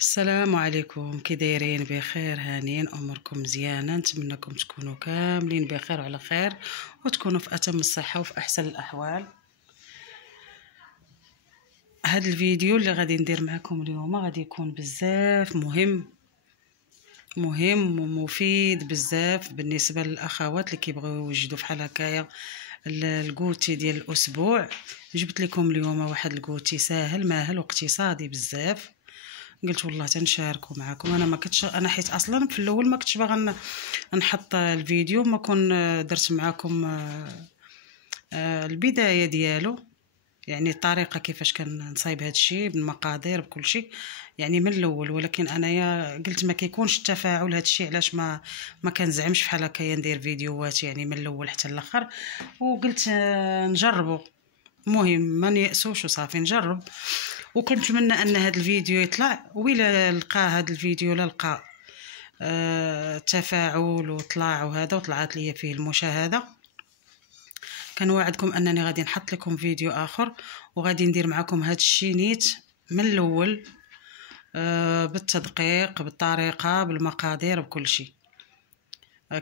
السلام عليكم، كي دايرين؟ بخير؟ هانين؟ اموركم مزيانه؟ نتمنىكم تكونوا كاملين بخير وعلى خير وتكونوا في اتم الصحه وفي احسن الاحوال. هذا الفيديو اللي غادي ندير معكم اليوم غادي يكون بزاف مهم ومفيد بزاف بالنسبه للاخوات اللي كيبغيو يوجدوا فحال هكايا الكوتي ديال الاسبوع. جبت لكم اليوم واحد الكوتي ساهل ماهل واقتصادي بزاف. قلت والله تنشاركوا معكم. انا ما كنتش، انا حيت اصلا في الاول ما كنتش باغا نحط الفيديو، ما كون درت معكم البدايه ديالو، يعني الطريقه كيفاش كنصايب هذا الشيء بالمقادير بكل شيء، يعني من الاول. ولكن انايا قلت ما كيكونش التفاعل هذا الشيء، علاش ما كنزعمش بحال هكايا ندير فيديوهات يعني من الاول حتى الاخر. وقلت نجربوا، المهم ما نيأسوش وصافي نجرب. وكنت نتمنى ان هذا الفيديو يطلع، وإلا لقى هذا الفيديو لا لقى تفاعل وطلع وهذا وطلعت لي فيه المشاهده، كنوعدكم انني غادي نحط لكم فيديو اخر وغادي ندير معكم هذا الشيء نيت من الاول، بالتدقيق بالطريقه بالمقادير بكل شيء.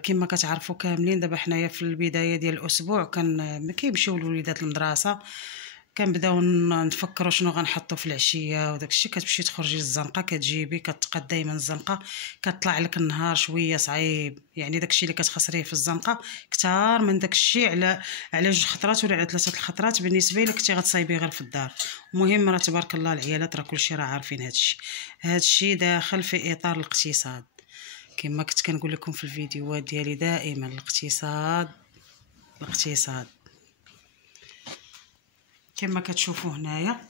كما كتعرفوا كاملين دابا حنايا في البدايه ديال الاسبوع كان كيمشيو الوليدات للمدرسه، كنبداو نفكروا شنو غنحطوا في العشيه وداك الشيء. كتمشي تخرجي للزنقه كتجيبي كتقاد دائما الزنقه، كطلع لك النهار شويه صعيب، يعني داك الشيء اللي كتخسريه في الزنقه كثار من داك الشيء على جوج خطرات ولا على ثلاثه الخطرات بالنسبه لك كنتي غتصايبي غير في الدار. المهم راه تبارك الله العيالات راه كلشي راه عارفين هذا الشيء داخل في اطار الاقتصاد. كما كنت كنقول لكم في الفيديوهات ديالي دائما الاقتصاد. كما كتشوفوا هنايا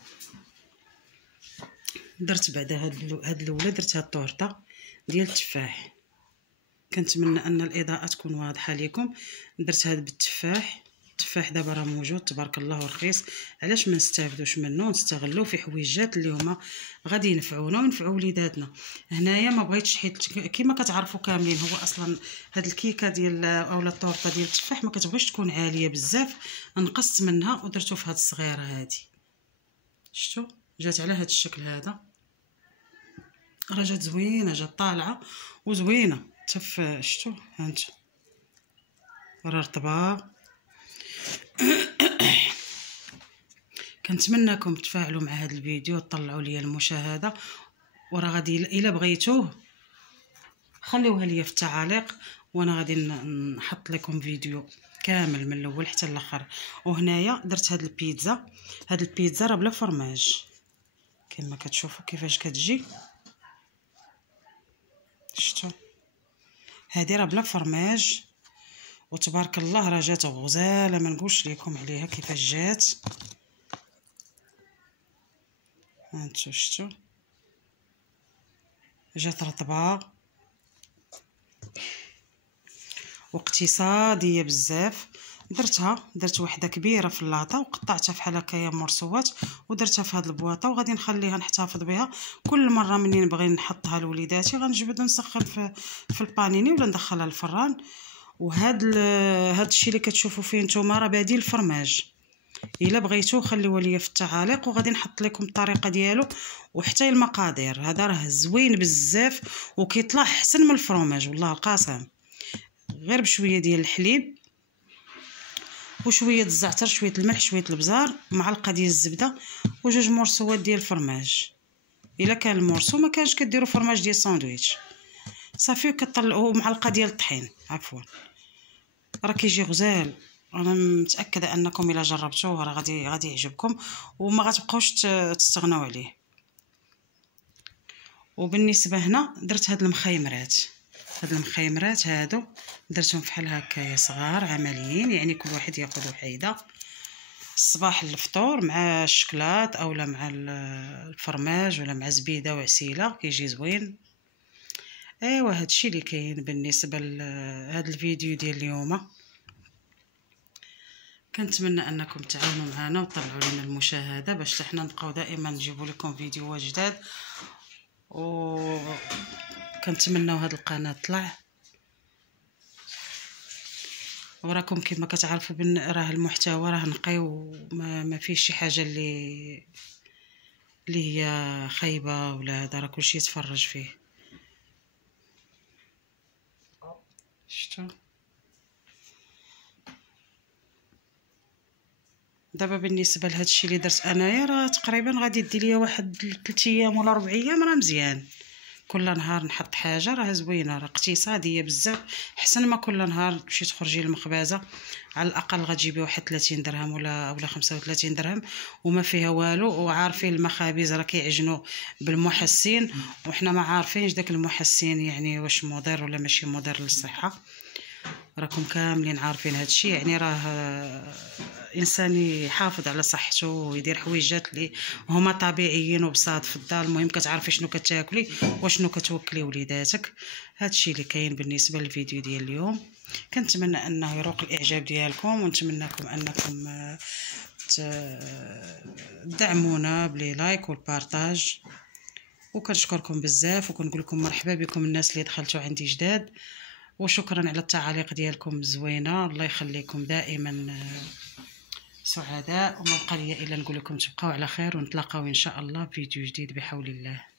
درت بعد هاد الاولى درت هاد الطورطه ديال التفاح. كنتمنى ان الاضاءه تكون واضحه لكم. درت هاد بالتفاح. التفاح دابا راه موجود تبارك الله ورخيص، علاش ما نستافدوش منه ونستغلوه في حويجات اللي هما غادي ينفعونا وينفعوا وليداتنا. هنايا ما بغيتش، حيت كما كتعرفوا كاملين هو اصلا هاد الكيكه ديال اولا الطورطه ديال التفاح ما كتبغيش تكون عاليه بزاف، نقصت منها ودرتو في هاد الصغيره هادي. شفتوا جات على هاد الشكل هذا، راه جات زوينه، جات طالعه وزوينه تف. شفتوا هانتو راه رطبه. كنتمنىكم تفاعلوا مع هذا الفيديو وتطلعوا لي المشاهده، وراه غادي الا بغيتوه خليوها لي في التعاليق وانا غادي نحط لكم فيديو كامل من الاول حتى الاخر. وهنايا درت هاد البيتزا راه بلا فرماج كما كتشوفوا كيفاش كتجي. شفتوا هذه راه بلا فرماج وتبارك الله راه جات غزاله، ما نقولش لكم عليها كيفاش جات. هانتو شفتوا جات رطبه واقتصاديه بزاف. درت وحده كبيره في اللاطه وقطعتها بحال هكايا مرسوات ودرتها في هذه البواطه، وغادي نخليها نحتفظ بها كل مره منين نبغي نحطها لوليداتي غنجبد نسخن في البانيني ولا ندخلها للفران. هاد الشيء اللي كتشوفوا فيه نتوما راه بديل الفرماج. الا بغيتو خليوه ليا في التعاليق وغادي نحط لكم الطريقه ديالو وحتى المقادير. هذا راه زوين بزاف وكيطلع احسن من الفرماج والله القاسم. غير بشويه ديال الحليب وشويه الزعتر شويه الملح شويه البزار معلقه ديال الزبده وجوج مرسوات ديال الفرماج. الا كان المرسو ما كانش كديروا فرماج ديال الساندويتش صافي، كطلعوا معلقه ديال الطحين عفوا، راه كيجي غزال. انا متاكده انكم الا جربتوه راه غادي يعجبكم وما غتبقاوش تستغنوا عليه. وبالنسبه هنا درت هاد المخيمرات هادو درتهم بحال هكايا صغار عمليين، يعني كل واحد ياخذ وحيده الصباح الفطور مع الشكلاط اولا مع الفرماج ولا مع زبيده وعسيله، كيجي زوين. ايوا هادشي اللي كاين بالنسبه لهذا الفيديو ديال اليوم. كنتمنى انكم تعاونوا معنا وطلعوا لنا المشاهده باش حنا نبقاو دائما نجيبوا لكم فيديوهات جداد. كنتمناو هاد القناه تطلع، وراكم كما كتعرفوا راه المحتوى راه نقي وما فيه شي حاجه اللي هي خايبه ولا هذا، راه كلشي يتفرج فيه. شفتوا؟ دابا بالنسبه لهذا الشيء اللي درت انايا، راه تقريبا غادي يدي ليا واحد 3 ايام ولا 4 ايام، راه مزيان. كل نهار نحط حاجه راه زوينه، راه اقتصاديه بزاف، احسن ما كل نهار تمشي تخرجي للمخبزه. على الاقل غتجيبي واحد 30 درهم ولا 35 درهم وما فيها والو. وعارفين المخابز راه كيعجنوا بالمحسن، وحنا ما عارفينش داك المحسن يعني واش مضر ولا ماشي مضر للصحه. راكم كاملين عارفين هادشي، يعني راه انسان يحافظ على صحته ويدير حويجات اللي هما طبيعيين وبساط في الدار. المهم كتعرفي شنو كتاكلي وشنو كتوكلي وليداتك. هادشي اللي كاين بالنسبه للفيديو ديال اليوم. كنتمنى انه يروق الاعجاب ديالكم، ونتمنىكم انكم تدعمونا بلي لايك والبارطاج. وكنشكركم بزاف، وكنقول لكم مرحبا بكم الناس اللي دخلتوا عندي جداد، وشكرا على التعاليق ديالكم زوينه. الله يخليكم دائما سعداء. وما بقى لي الا نقول لكم تبقاو على خير، ونتلاقاو ان شاء الله بفيديو جديد بحول الله.